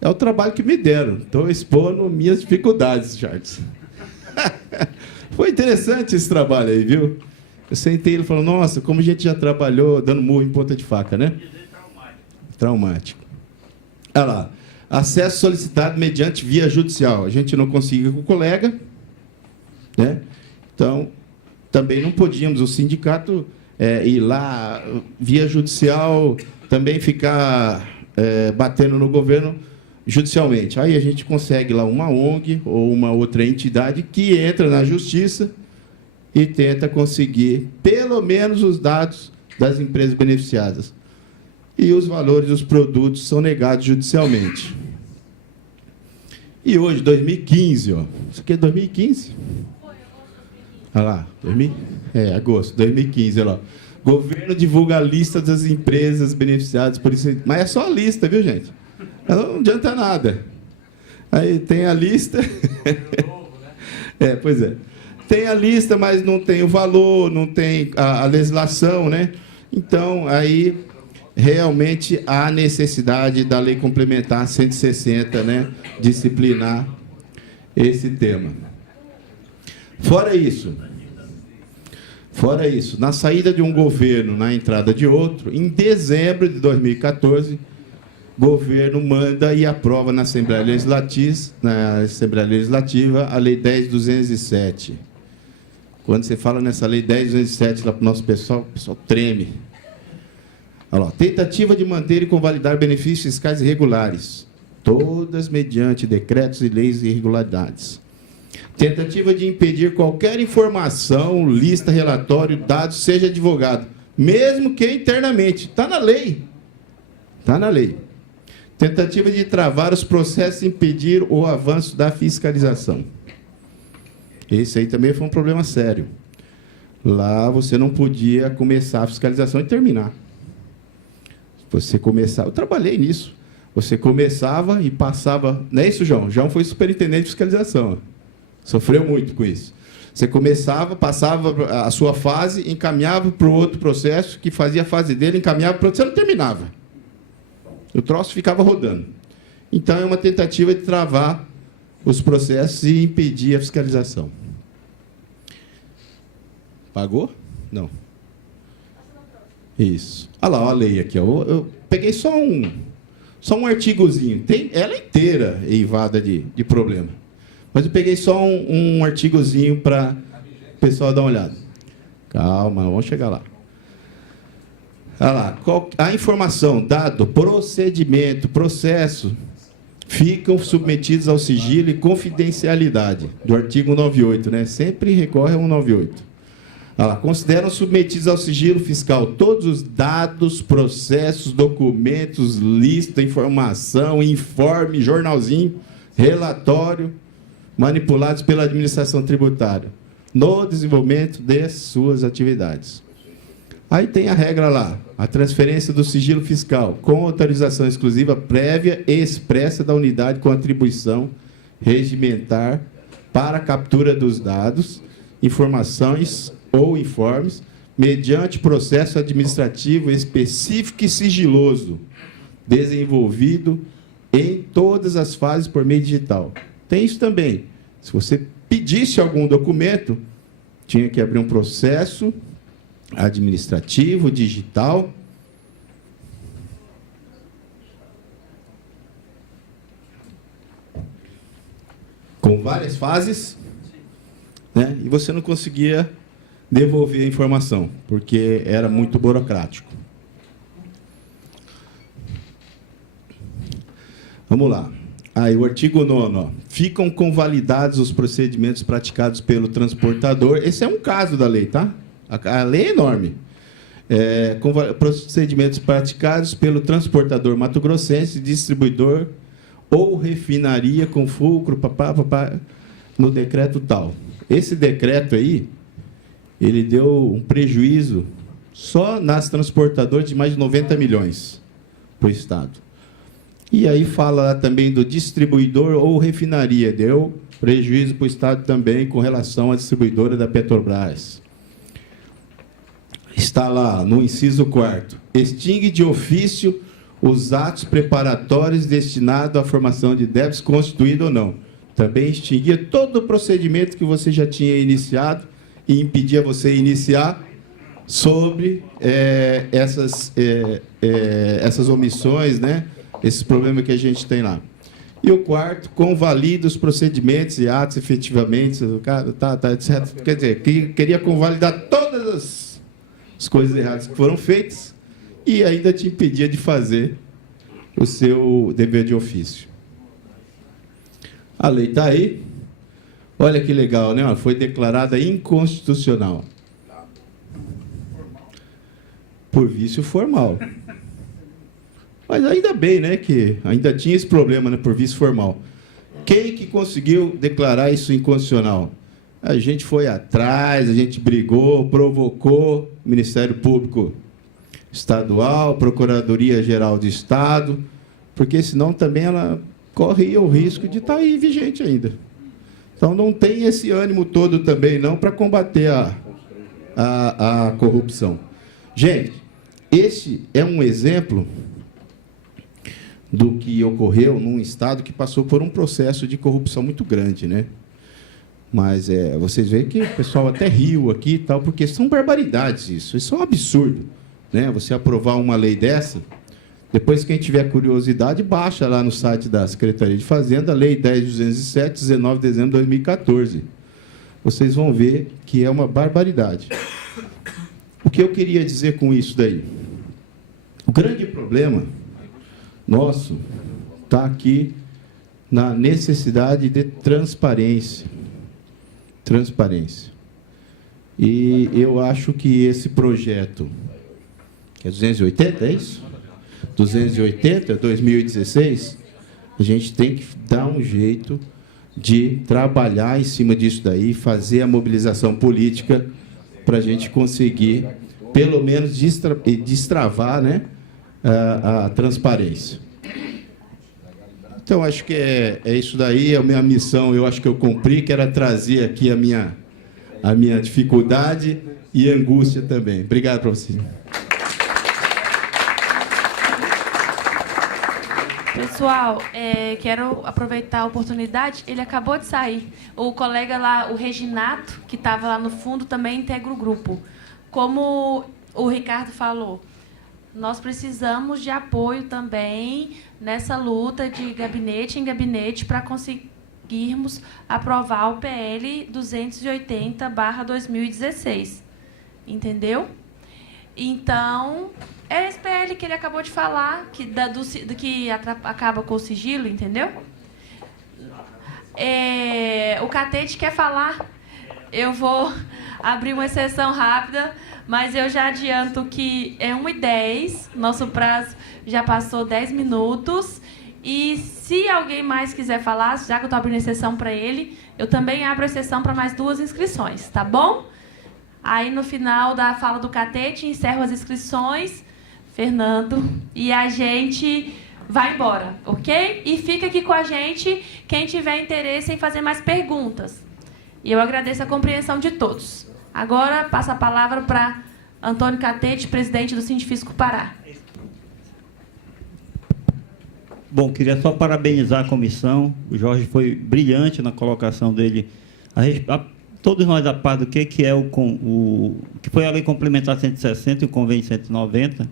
é o trabalho que me deram. Estou expondo minhas dificuldades, Charles. Foi interessante esse trabalho aí, viu? Eu sentei e ele falou, nossa, como a gente já trabalhou dando murro em ponta de faca, né? Traumático. Olha lá. Acesso solicitado mediante via judicial. A gente não conseguia com o colega, né? Então, também não podíamos, o sindicato, ir lá, via judicial, também ficar batendo no governo judicialmente. Aí a gente consegue lá uma ONG ou uma outra entidade que entra na justiça e tenta conseguir, pelo menos, os dados das empresas beneficiadas. E os valores dos produtos são negados judicialmente. E hoje, 2015, ó, isso aqui é 2015? Olha lá, agosto, 2015, olha lá. Governo divulga a lista das empresas beneficiadas por isso. Mas é só a lista, viu, gente? Não adianta nada. Aí tem a lista. Pois é. Tem a lista, mas não tem o valor, não tem a legislação, né? Então, aí, realmente, há necessidade da Lei Complementar 160, né? Disciplinar esse tema. Fora isso, na saída de um governo, na entrada de outro, em dezembro de 2014, o governo manda e aprova na Assembleia Legislativa a Lei 10.207. Quando você fala nessa Lei 10.207 lá para o nosso pessoal, o pessoal treme. Olha lá, tentativa de manter e convalidar benefícios fiscais irregulares, todas mediante decretos e leis e irregularidades. Tentativa de impedir qualquer informação, lista, relatório, dados, seja divulgado, mesmo que internamente. Está na lei. Está na lei. Tentativa de travar os processos e impedir o avanço da fiscalização. Esse aí também foi um problema sério. Lá você não podia começar a fiscalização e terminar. Você começava... Eu trabalhei nisso. Você começava e passava... Não é isso, João? João foi superintendente de fiscalização. Sofreu muito com isso. Você começava, passava a sua fase, encaminhava para o outro processo, que fazia a fase dele, encaminhava para o outro, você não terminava. O troço ficava rodando. Então, é uma tentativa de travar os processos e impedir a fiscalização. Pagou? Não. Isso. Olha lá, olha a lei aqui. Ó. Eu peguei só um artigozinho. Ela inteira é eivada de problema. Mas eu peguei só um artigozinho para o pessoal dar uma olhada. Calma, vamos chegar lá. Olha lá. A informação, dado, procedimento, processo, ficam submetidos ao sigilo e confidencialidade, do artigo 198, né? Sempre recorre ao 198. Olha lá. Consideram submetidos ao sigilo fiscal todos os dados, processos, documentos, lista, informação, informe, jornalzinho, relatório, manipulados pela administração tributária, no desenvolvimento de suas atividades. Aí tem a regra lá, a transferência do sigilo fiscal, com autorização exclusiva prévia e expressa da unidade com atribuição regimentar para a captura dos dados, informações ou informes, mediante processo administrativo específico e sigiloso, desenvolvido em todas as fases por meio digital. Tem isso também. Se você pedisse algum documento, tinha que abrir um processo administrativo, digital. Com várias fases, né? E você não conseguia devolver a informação, porque era muito burocrático. Vamos lá. Aí, o artigo 9º, ó. Ficam convalidados os procedimentos praticados pelo transportador. Esse é um caso da lei, tá? A lei é enorme. Procedimentos praticados pelo transportador mato-grossense, distribuidor ou refinaria com fulcro, no decreto tal. Esse decreto aí, ele deu um prejuízo só nas transportadoras de mais de 90 milhões para o Estado. E aí fala lá também do distribuidor ou refinaria, deu prejuízo para o Estado também com relação à distribuidora da Petrobras. Está lá, no inciso 4º, extingue de ofício os atos preparatórios destinados à formação de débitos, constituído ou não. Também extinguia todo o procedimento que você já tinha iniciado e impedia você iniciar sobre essas omissões, né? Esses problemas que a gente tem lá. E o 4º, convalida os procedimentos e atos efetivamente, o cara etc. Quer dizer, queria convalidar todas as coisas erradas que foram feitas e ainda te impedia de fazer o seu dever de ofício. A lei está aí. Olha que legal, né? Foi declarada inconstitucional. Por vício formal. Mas ainda bem, né, que ainda tinha esse problema, né, por vício formal. Quem que conseguiu declarar isso inconstitucional? A gente foi atrás, a gente brigou, provocou o Ministério Público Estadual, Procuradoria-Geral do Estado, porque senão também ela corria o risco de estar aí vigente ainda. Então não tem esse ânimo todo também não para combater a corrupção. Gente, esse é um exemplo do que ocorreu num estado que passou por um processo de corrupção muito grande, né? Mas vocês veem que o pessoal até riu aqui e tal, porque são barbaridades isso. Isso é um absurdo, né? Você aprovar uma lei dessa, depois quem tiver curiosidade, baixa lá no site da Secretaria de Fazenda, Lei 10.207, 19 de dezembro de 2014. Vocês vão ver que é uma barbaridade. O que eu queria dizer com isso daí? O grande problema nosso está aqui na necessidade de transparência. Transparência. E eu acho que esse projeto, que é 280, é isso? 280, 2016, a gente tem que dar um jeito de trabalhar em cima disso daí, fazer a mobilização política para a gente conseguir, pelo menos, destravar, né, a transparência. Então, acho que é isso daí, a minha missão, eu acho que eu cumpri, que era trazer aqui a minha dificuldade e angústia também. Obrigado para você. Pessoal, quero aproveitar a oportunidade. Ele acabou de sair. O colega lá, o Reginato, que estava lá no fundo, também integra o grupo. Como o Ricardo falou, nós precisamos de apoio também nessa luta de gabinete em gabinete para conseguirmos aprovar o PL 280/2016. Entendeu? Então, é esse PL que ele acabou de falar, que acaba com o sigilo, entendeu? O Catete quer falar. Eu vou abrir uma exceção rápida, mas eu já adianto que é 1h10, nosso prazo já passou 10 minutos. E se alguém mais quiser falar, já que eu estou abrindo exceção para ele, eu também abro exceção para mais 2 inscrições, tá bom? Aí, no final da fala do Catete, encerro as inscrições, Fernando, e a gente vai embora, ok? E fica aqui com a gente quem tiver interesse em fazer mais perguntas. E eu agradeço a compreensão de todos. Agora, passo a palavra para Antônio Catete, presidente do Sindifisco Pará. Bom, queria só parabenizar a comissão. O Jorge foi brilhante na colocação dele. Todos nós da parte do que é o que foi a Lei Complementar 160 e o Convênio 190.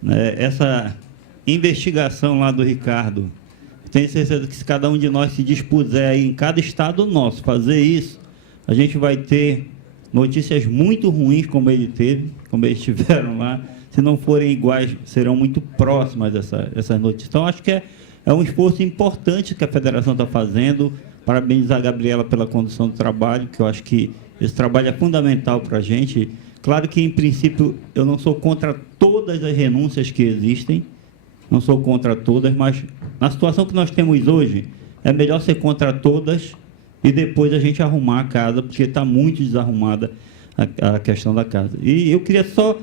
Né, essa investigação lá do Ricardo, tenho certeza que se cada um de nós se dispuser aí, em cada estado nosso fazer isso, a gente vai ter notícias muito ruins como ele teve, como eles tiveram lá. Se não forem iguais, serão muito próximas essas notícias. Então, acho que é um esforço importante que a federação está fazendo. Parabenizar a Gabriela pela condução do trabalho, que eu acho que esse trabalho é fundamental para a gente. Claro que, em princípio, eu não sou contra todas as renúncias que existem, não sou contra todas, mas na situação que nós temos hoje, é melhor ser contra todas e depois a gente arrumar a casa, porque está muito desarrumada a questão da casa. E eu queria só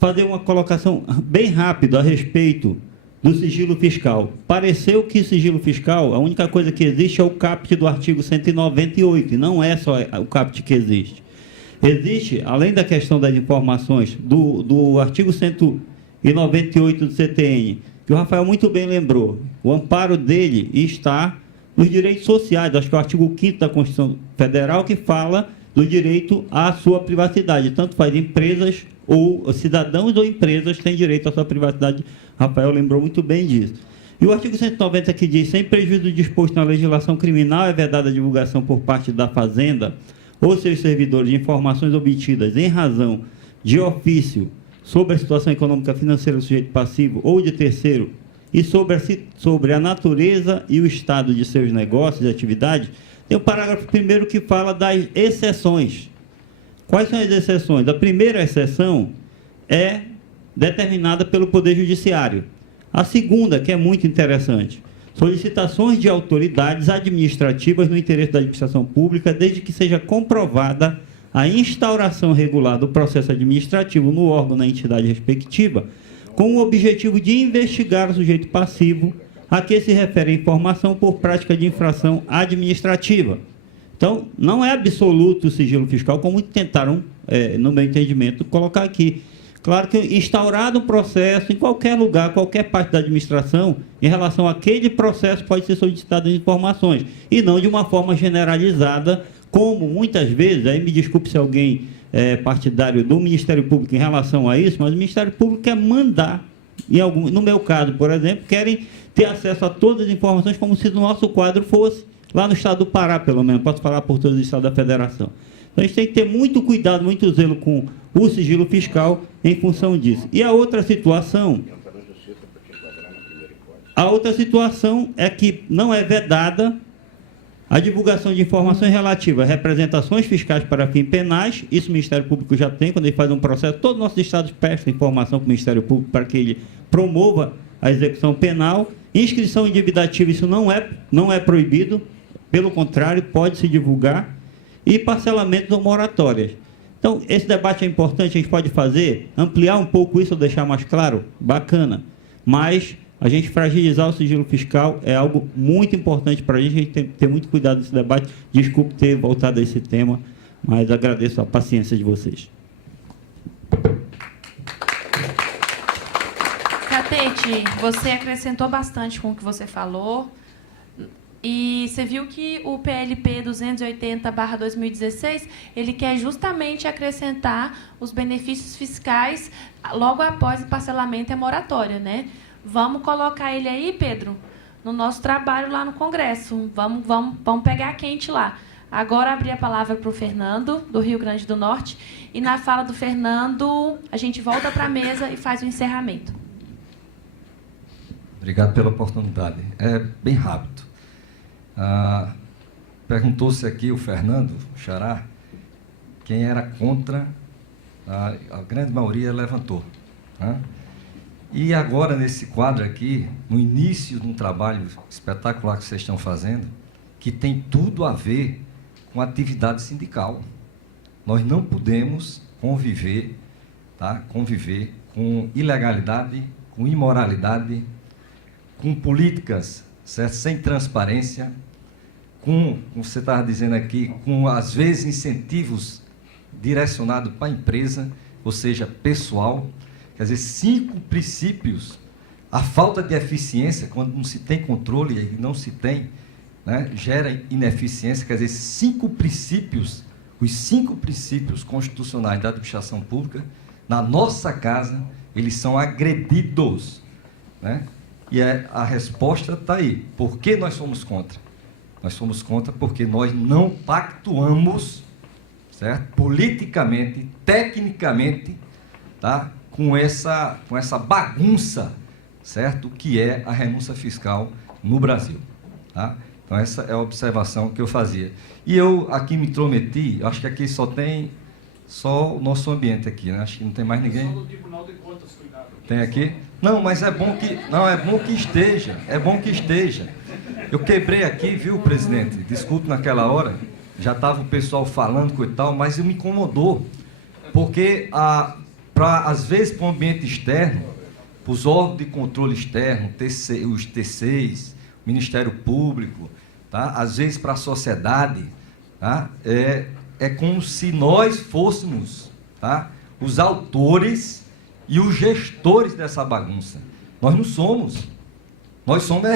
fazer uma colocação bem rápida a respeito do sigilo fiscal. Pareceu que sigilo fiscal, a única coisa que existe é o caput do artigo 198, e não é só o caput que existe. Existe, além da questão das informações do artigo 198 do CTN, que o Rafael muito bem lembrou, o amparo dele está nos direitos sociais, acho que é o artigo 5º da Constituição Federal, que fala do direito à sua privacidade. Tanto faz empresas ou cidadãos ou empresas têm direito à sua privacidade. Rafael lembrou muito bem disso. E o artigo 190 que diz, sem prejuízo disposto na legislação criminal, é vedada a divulgação por parte da Fazenda ou seus servidores de informações obtidas em razão de ofício sobre a situação econômica financeira do sujeito passivo ou de terceiro e sobre a natureza e o estado de seus negócios e atividades. Tem o parágrafo 1º que fala das exceções. Quais são as exceções? A primeira exceção é determinada pelo Poder Judiciário. A segunda, que é muito interessante, solicitações de autoridades administrativas no interesse da administração pública, desde que seja comprovada a instauração regular do processo administrativo no órgão na entidade respectiva, com o objetivo de investigar o sujeito passivo a que se refere a informação por prática de infração administrativa. Então, não é absoluto o sigilo fiscal, como tentaram, no meu entendimento, colocar aqui. Claro que instaurado um processo em qualquer lugar, qualquer parte da administração, em relação àquele processo pode ser solicitado informações, e não de uma forma generalizada, como muitas vezes, aí me desculpe se alguém é partidário do Ministério Público em relação a isso, mas o Ministério Público quer mandar, no meu caso, por exemplo, querem ter acesso a todas as informações como se o nosso quadro fosse lá no estado do Pará, pelo menos, posso falar por todos os estados da federação. Então, a gente tem que ter muito cuidado, muito zelo com o sigilo fiscal em função disso. E a outra situação é que não é vedada a divulgação de informações relativas a representações fiscais para fins penais. Isso o Ministério Público já tem, quando ele faz um processo, todos os nossos estados prestam informação para o Ministério Público para que ele promova a execução penal. Inscrição em dívida ativa, isso não é proibido, pelo contrário, pode se divulgar. E parcelamentos ou moratórias. Então, esse debate é importante, a gente pode fazer, ampliar um pouco isso, ou deixar mais claro, bacana. Mas a gente fragilizar o sigilo fiscal é algo muito importante para a gente tem que ter muito cuidado nesse debate. Desculpe ter voltado a esse tema, mas agradeço a paciência de vocês. Catete, você acrescentou bastante com o que você falou. E você viu que o PLP 280/2016, ele quer justamente acrescentar os benefícios fiscais logo após o parcelamento e a moratória, né? Vamos colocar ele aí, Pedro, no nosso trabalho lá no Congresso. Vamos pegar quente lá. Agora, abrir a palavra para o Fernando, do Rio Grande do Norte. E na fala do Fernando, a gente volta para a mesa e faz o encerramento. Obrigado pela oportunidade. É bem rápido. Perguntou-se aqui o Fernando, o Xará, quem era contra, a grande maioria levantou. Né? E agora, nesse quadro aqui, no início de um trabalho espetacular que vocês estão fazendo, que tem tudo a ver com atividade sindical. nós não podemos conviver, tá? Conviver com ilegalidade, com imoralidade, com políticas, certo? Sem transparência, como você estava dizendo aqui, com, às vezes, incentivos direcionados para a empresa, ou seja, pessoal. Quer dizer, 5 princípios. A falta de eficiência, quando não se tem controle e não se tem, né, gera ineficiência. Quer dizer, 5 princípios, os 5 princípios constitucionais da administração pública, na nossa casa, eles são agredidos, né? E a resposta está aí. Por que nós somos contra? Nós somos contra porque nós não pactuamos, certo? Politicamente, tecnicamente, tá? com essa bagunça, certo? Que é a renúncia fiscal no Brasil. Tá? Então, essa é a observação que eu fazia. E eu aqui me intrometi, acho que aqui só tem o nosso ambiente aqui, né? Acho que não tem mais ninguém. Só do Tribunal de Contas, cuidado. Tem aqui? Não, mas é bom que esteja, é bom que esteja. Eu quebrei aqui, viu, presidente? Desculpe naquela hora, já estava o pessoal falando e tal, mas me incomodou, porque às vezes para o ambiente externo, para os órgãos de controle externo, os T6, Ministério Público, tá? Às vezes para a sociedade, tá? É como se nós fôssemos, tá? Os autores e os gestores dessa bagunça. Nós não somos. Nós somos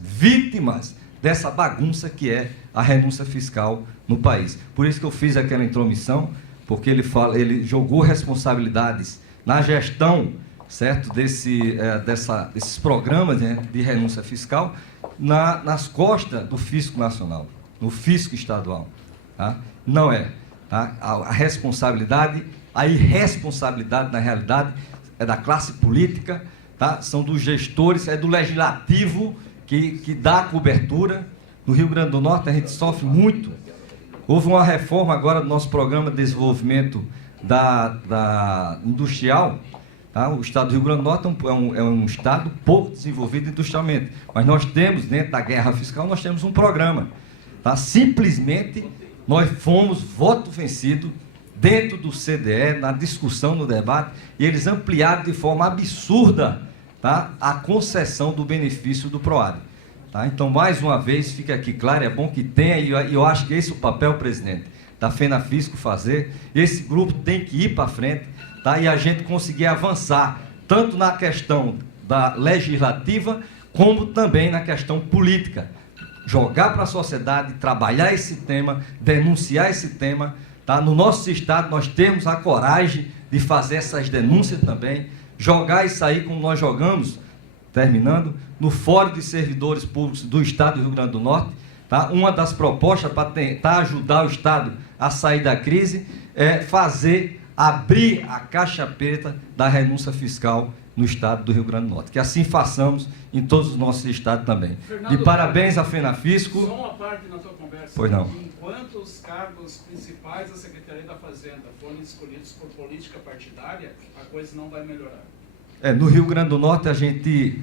vítimas dessa bagunça que é a renúncia fiscal no país. Por isso que eu fiz aquela intromissão, porque ele jogou responsabilidades na gestão, certo, desses programas, né, de renúncia fiscal nas costas do fisco nacional, no fisco estadual. Tá? Não é. Tá? A responsabilidade, a irresponsabilidade, na realidade, é da classe política, tá? São dos gestores, é do legislativo que dá a cobertura. No Rio Grande do Norte a gente sofre muito. Houve uma reforma agora do nosso programa de desenvolvimento da industrial. Tá? O estado do Rio Grande do Norte é um estado pouco desenvolvido industrialmente. Mas nós temos, dentro da guerra fiscal, nós temos um programa. Tá? Simplesmente nós fomos voto vencido dentro do CDE, na discussão, no debate, e eles ampliaram de forma absurda, tá, a concessão do benefício do PROAD. Tá? Então, mais uma vez, fica aqui claro, é bom que tenha, e eu acho que esse é o papel, presidente, da FENAFISCO fazer. Esse grupo tem que ir para frente, tá, e a gente conseguir avançar, tanto na questão da legislativa, como também na questão política. Jogar para a sociedade, trabalhar esse tema, denunciar esse tema. Tá? No nosso estado, nós temos a coragem de fazer essas denúncias também, jogar isso aí como nós jogamos, terminando, no Fórum de Servidores Públicos do Estado do Rio Grande do Norte. Tá? Uma das propostas para tentar ajudar o Estado a sair da crise é abrir a caixa preta da renúncia fiscal no Estado do Rio Grande do Norte. Que assim façamos em todos os nossos estados também. Fernando, e parabéns à FENAFISCO. Só uma parte na tua conversa. Pois não. Enquanto os cargos principais da Secretaria da Fazenda forem escolhidos por política partidária, a coisa não vai melhorar. No Rio Grande do Norte a gente,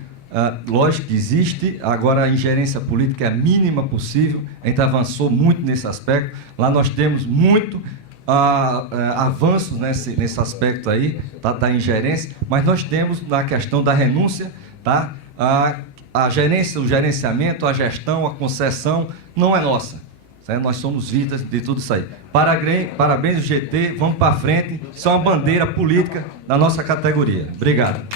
lógico que existe, agora a ingerência política é a mínima possível, a gente avançou muito nesse aspecto, lá nós temos muito avanços nesse aspecto aí, tá, da ingerência, mas nós temos na questão da renúncia, tá, a gerência, o gerenciamento, a gestão, a concessão não é nossa. Certo? Nós somos vidas de tudo isso aí. Parabéns, o GT, vamos para frente, isso é uma bandeira política da nossa categoria. Obrigado.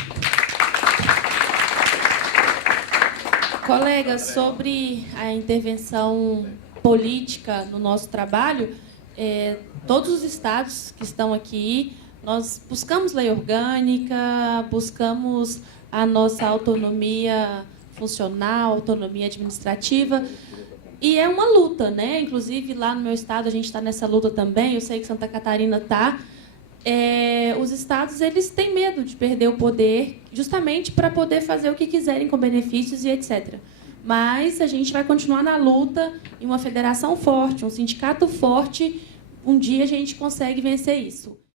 Colegas, sobre a intervenção política no nosso trabalho, todos os estados que estão aqui, nós buscamos lei orgânica, buscamos a nossa autonomia funcional, autonomia administrativa, e é uma luta, né? Inclusive, lá no meu estado, a gente está nessa luta também, eu sei que Santa Catarina está. Os estados, eles têm medo de perder o poder, justamente para poder fazer o que quiserem com benefícios e etc. Mas a gente vai continuar na luta, em uma federação forte, um sindicato forte, um dia a gente consegue vencer isso.